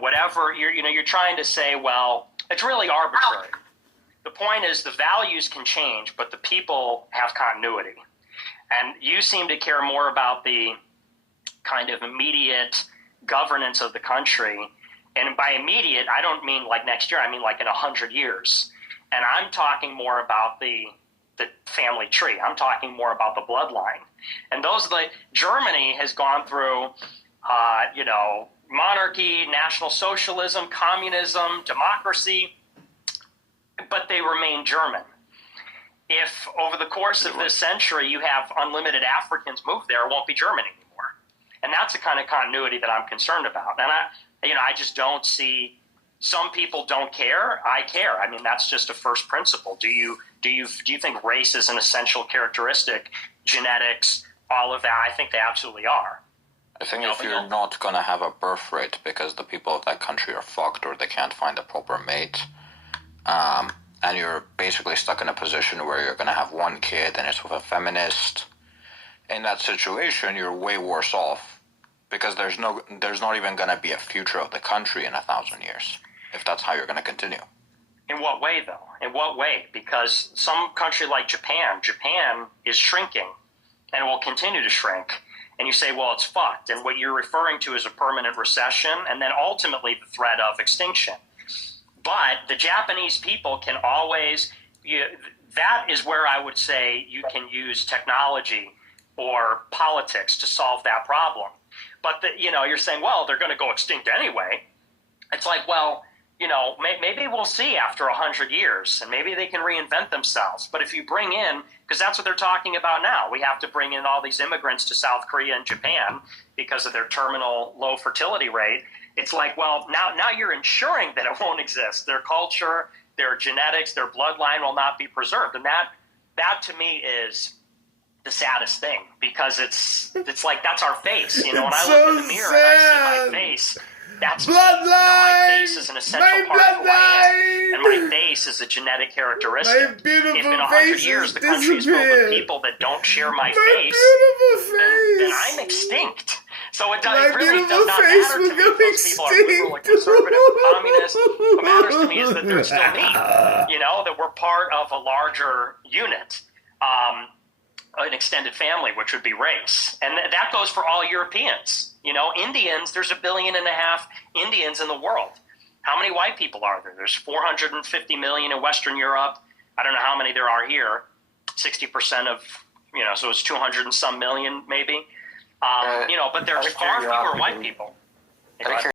whatever you're trying to say, well, it's really arbitrary. The point is the values can change, but the people have continuity. And you seem to care more about the kind of immediate governance of the country. And by immediate, I don't mean like next year. I mean like in 100 years. And I'm talking more about the family tree. I'm talking more about the bloodline. And Germany has gone through, monarchy, National Socialism, communism, democracy, but they remain German. If over the course of this century you have unlimited Africans move there, it won't be German anymore. And that's the kind of continuity that I'm concerned about. And I just don't see. Some people don't care. I care. I mean, that's just a first principle. Do you think race is an essential characteristic? Genetics, all of that? I think they absolutely are. I think if you're not going to have a birth rate because the people of that country are fucked or they can't find a proper mate, and you're basically stuck in a position where you're going to have one kid and it's with a feminist, in that situation, you're way worse off because there's not even going to be a future of the country in 1,000 years if that's how you're going to continue. In what way, though? In what way? Because some country like Japan is shrinking and will continue to shrink. And you say, well, it's fucked. And what you're referring to is a permanent recession and then ultimately the threat of extinction. But the Japanese people can always, that is where I would say you can use technology or politics to solve that problem. But, you're saying, well, they're going to go extinct anyway. It's like, well, maybe we'll see after 100 years, and maybe they can reinvent themselves. But if you bring in, because that's what they're talking about now, we have to bring in all these immigrants to South Korea and Japan because of their terminal low fertility rate. It's like, well, now you're ensuring that it won't exist. Their culture, their genetics, their bloodline will not be preserved. And that to me is the saddest thing, because it's like that's our face. When I look in the mirror and I see my face, that's bloodline. My face is an essential part of who I am, and my face is a genetic characteristic. My beautiful if in 100 years the country is filled with people that don't share my face, then I'm extinct. So it really does not matter to me if those people are liberal or conservative or communist. What matters to me is that they're still me. That we're part of a larger unit. An extended family, which would be race. And that goes for all Europeans. Indians, there's 1.5 billion Indians in the world. How many white people are there? There's 450 million in Western Europe. I don't know how many there are here. 60% of, so it's 200 and some million maybe. But there's far fewer white people.